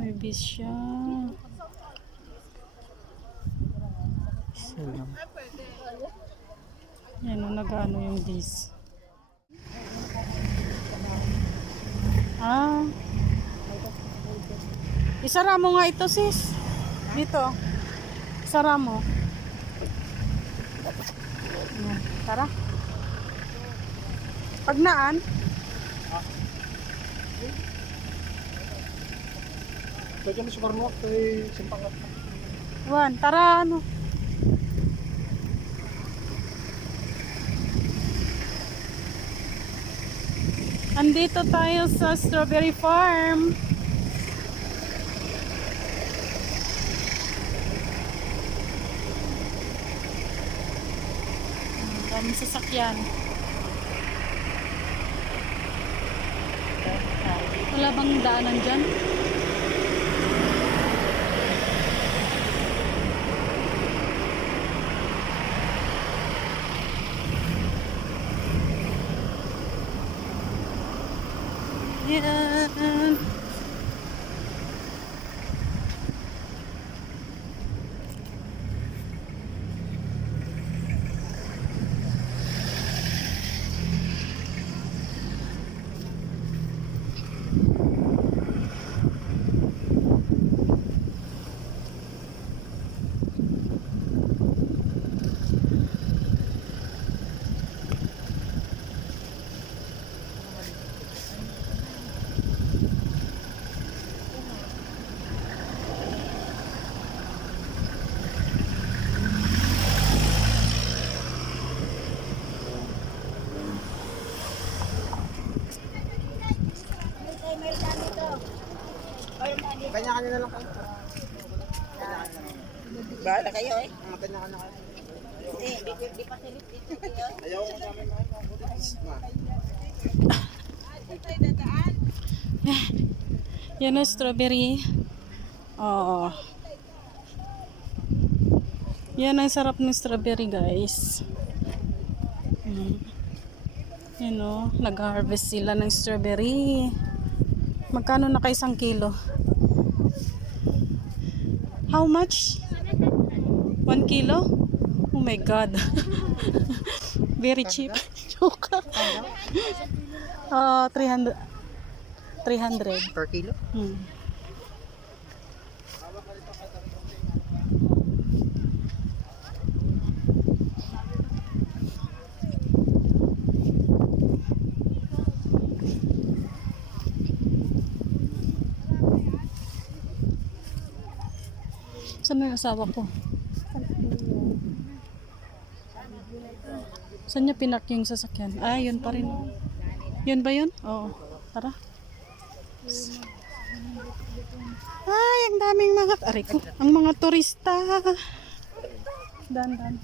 May bis siya. Isa lang. Yan o, nag-ano yung bis. Ah. Isara mo nga ito, sis. Dito. Isara mo. Yan. Tara. Pagnaan. Pwede mo sumarno kay simpangat. Juan, tara ano. Andito tayo sa strawberry farm. Daming sasakyan. Wala bang daanan dyan? Yan. Kanya-kanya na lang kayo. Bahala kayo eh. Kanya-kanya kayo. Di pa silip dito kayo. Ayaw ko namin. Yan o, strawberry. Oo. Yan ang sarap ng strawberry, guys. Yan o, nag-harvest sila ng strawberry. Magkano na kay isang kilo? How much? 1 kilo? Oh my God. Very cheap. Joke. 300. 300. Per kilo? Saan na yung asawa ko? Saan niya pinak yung sasakyan? Ah, yun pa rin. Yun ba yun? Oo. Tara. Ay, ang daming mga... Aray ko. Ang mga turista. Dan.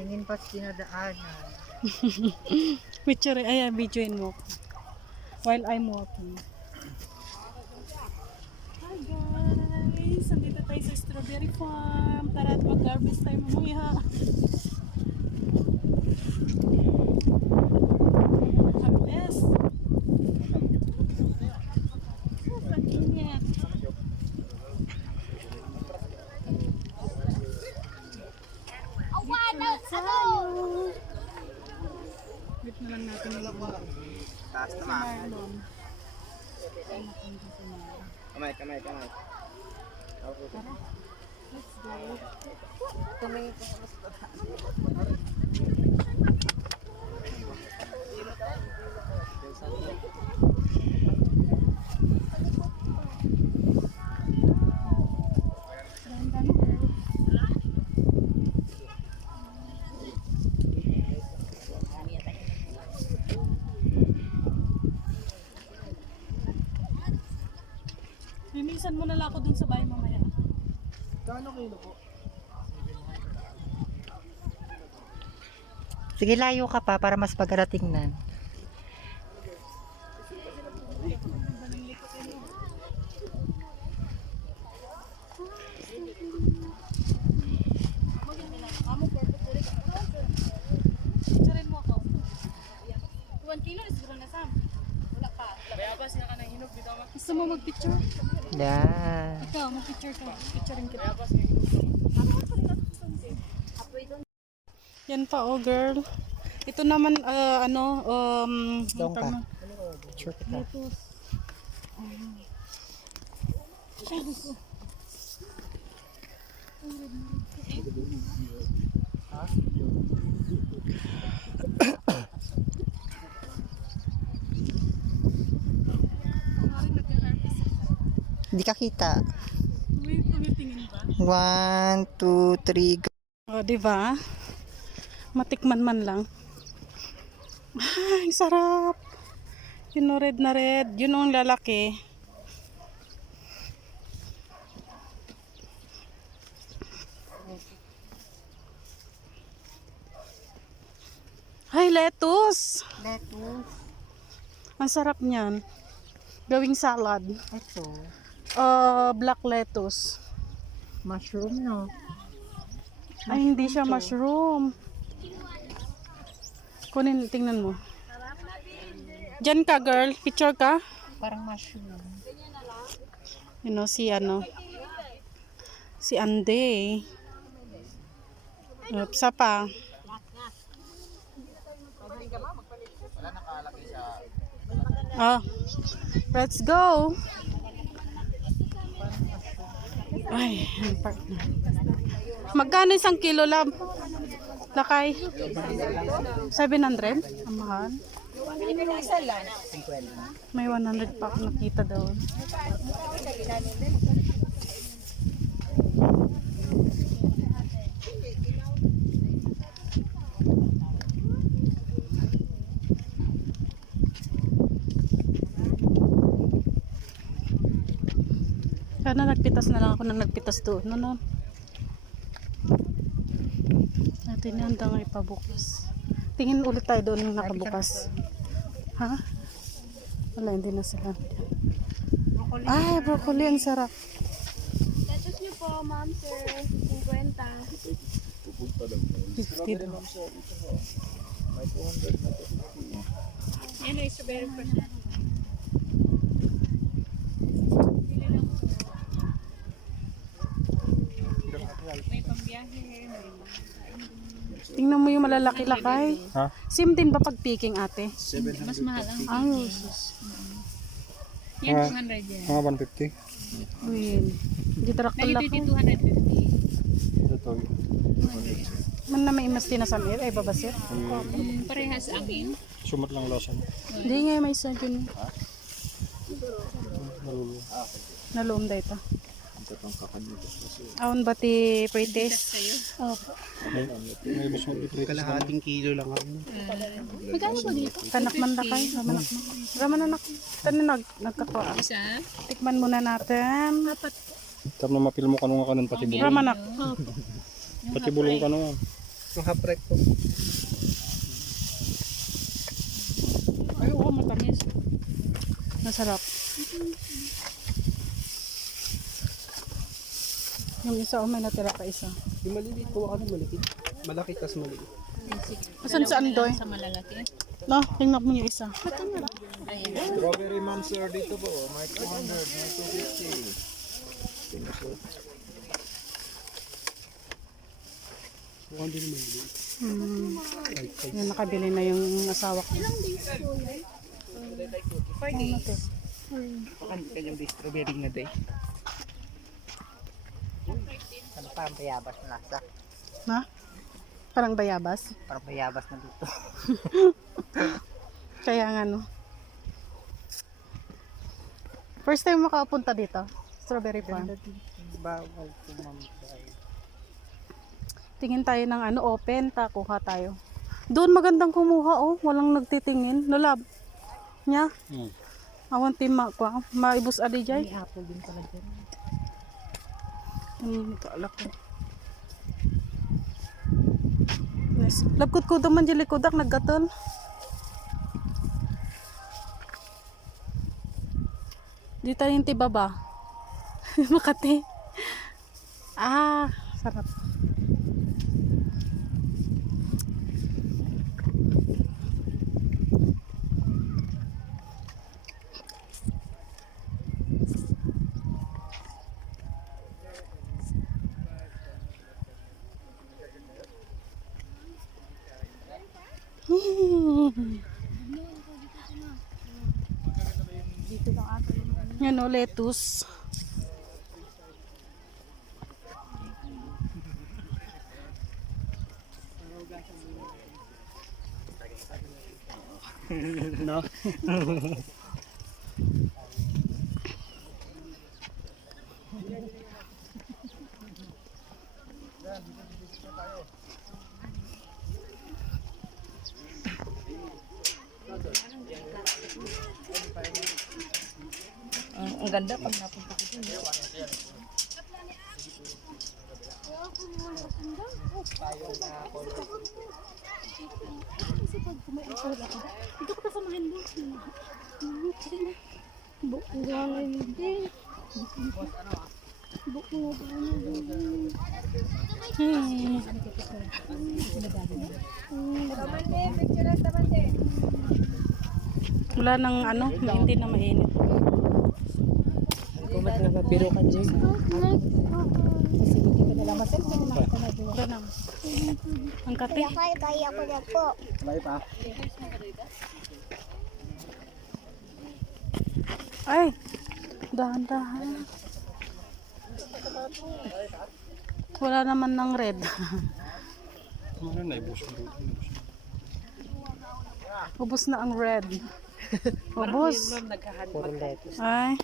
Tingin pa sinadaanan. Picture. Ay, videoin mo. While I'm walking. Hi guys! Andito tayo sa strawberry farm. Tara at mag-harvest tayo mamaya. Harvest! Wait na lang natin yung Taas naman. Kamay. Let's go. Tumingin ko sa mas Linisan mo na lang ako dun sa bahay mamaya. Kano kilo po? Sige, layo ka pa para mas pagkarating na. Picturein mo ako. 1 kilo is siguro na Sam. Gusto mo mag-picture? Yan. Ikaw, mag-picture ka. Picturein kita. Yan pa, oh girl. Ito naman, Doon ka. ano, Picture kita. lettuce. Hindi ka kita. Tumitingin ba? 1, 2, 3, go. O, di ba? Matikman man lang. Ay, sarap. Yun o, red na red. Yun ang lalaki. Ay, lettuce. Lettuce. Ang sarap niyan. Gawing salad. Ito. Black lettuce. Mushroom, no? Ay, hindi siya mushroom. Kunin, tingnan mo. Diyan ka, girl. Picture ka. Parang mushroom. You know, si Ande. Sa pa. Let's go. Ay, ang park na. Magkano isang kilo, lab? Lakay? 700? Ang mahal. May 100 pa ako nakita doon. Sana nagpitas na lang ako nang nagpitas doon. No. Natin yan hanggang ipabukas. Tingin ulit tayo doon yung nakabukas. Ha? Wala, hindi na sila. Ay, broccoli, ang sarap. Lettuce niyo po, ma'am, sir. 50. 50 daw. Yan ay strawberry fresh. May pambiyahe, may Tingnan mo yung malalaki lakay. Ha? Same din ba pag picking, ate? mas mahal ang Ay, yan, 200 yan. Mga 150. win. Hindi tarak Dahil laki. 250. Ito to. Man na may mas tinasamir, ay babasir. Parehas amin. Sumat lang lasan. Hindi nga may isa dyan. Nalulo. Naloom da ito. Aon ba ti pretest? Opo. May mas mag-depress. Kalahating kilo lang ako. Magkano ba dito? Kanak man lakay. Ramanak mo. Ramanak. Tanin nagkakwa. Isa? Tikman muna natin. Tap na mapil mo kanong kanon pati bulong. Ramanak. Pati bulong kanon. Ang haprek po. Ay, oo, matamis. Masarap. Yung isa, may natira pa isa. Yung maliliit po ako maliliit. Malaki tas maliit. Asan sa Andoy? Sa malalaki. No, tingnan mo yung isa. Strawberry ma'am sir dito po. May 200, may 250. Mukhang din maliliit. Yung nakabili na yung asawa ko. Ilang days po yan? 4 days. Baka kanyang day strawberry na day. Ano pa ang bayabas na lasa? Na? Parang bayabas. Parang bayabas na dito. Kaya nga no. First time makapunta dito. Strawberry farm. Bawal pumamatay. Tingin tayo ng open. Kuha tayo. Doon magandang kumuha oh. Walang nagtitingin. Nulab. Nya. Awan tima ko. Maibus adi jay. May apple din pala dyan. Ito alak ko. Nice. Labkot ko daman dyan likodak. Naggatol. Di tayo yung tibaba. Makati. Ah, sarap. Yan o, lettuce. No? Ang ganda pag napunta ko dun. Kasi pag kumain ko ako, dito ko kasamahin mo. Buko nga hindi. Buko nga Wala nang ano, hindi na mainit. Kumat nga mapiro ka dyan. Wala na. Ang kape. Kaya ko na po. Bye pa. Ay, dahan-dahan. Wala naman ng red. Ano na, ibus mo rin. Ubus na ang red. Ubus. Puro lettuce. Ay.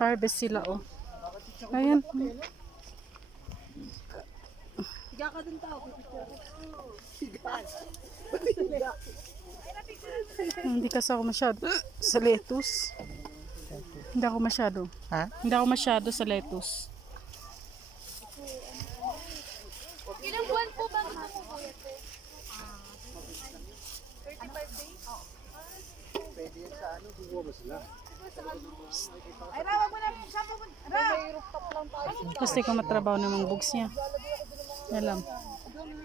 Harvest sila oh. Ayun. Hindi kasi ako masyado sa lettuce. Hindi ako masyado. Ha? Hindi ako masyado sa lettuce. Ilang buwan po ba makakuyat po? Ay, rawag mo na siya po. May rooftop lang tayo. Gusto ko matrabaho namang bugs niya. Alam.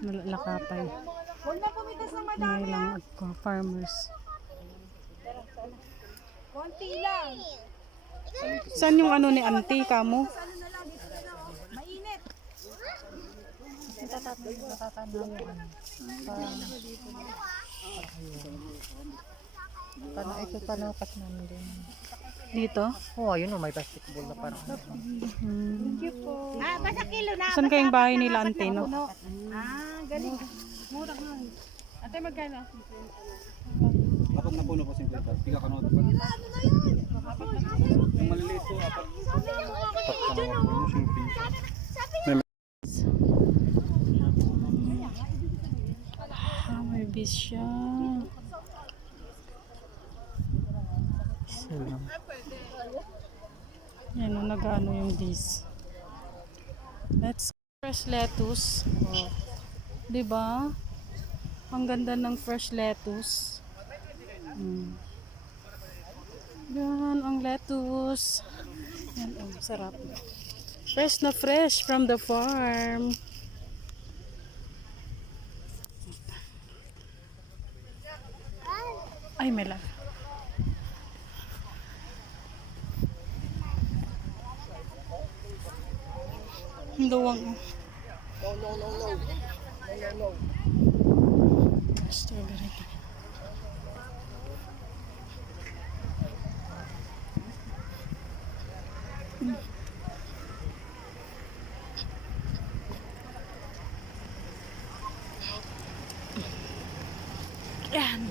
Lakapay. Huwag na pumitas ng May madami. lang ako, farmers. Konti lang. Saan yung ano ni auntie kamo? Ano na lang, dito na lang. Mainit. Paano ito panakas namin din? Dito? Oh, ayun oh, may basketball na parang. Ah, basta kilo na. Saan kayong bahay nila auntie no? Ah, galing. Mura nga. Ate, magkano? Apat na puno po simple pa. Tiga kanot pa. Yung maliliit po, apat. Ah, may bis siya. Yan o, nag-ano yung bis. Let's fresh lettuce. Oh. Diba? Ang ganda ng fresh lettuce. Yan ang lettuce. Yan oh, sarap. Fresh na fresh from the farm. Ay, may lang. Luwang. Strawberry. Yan.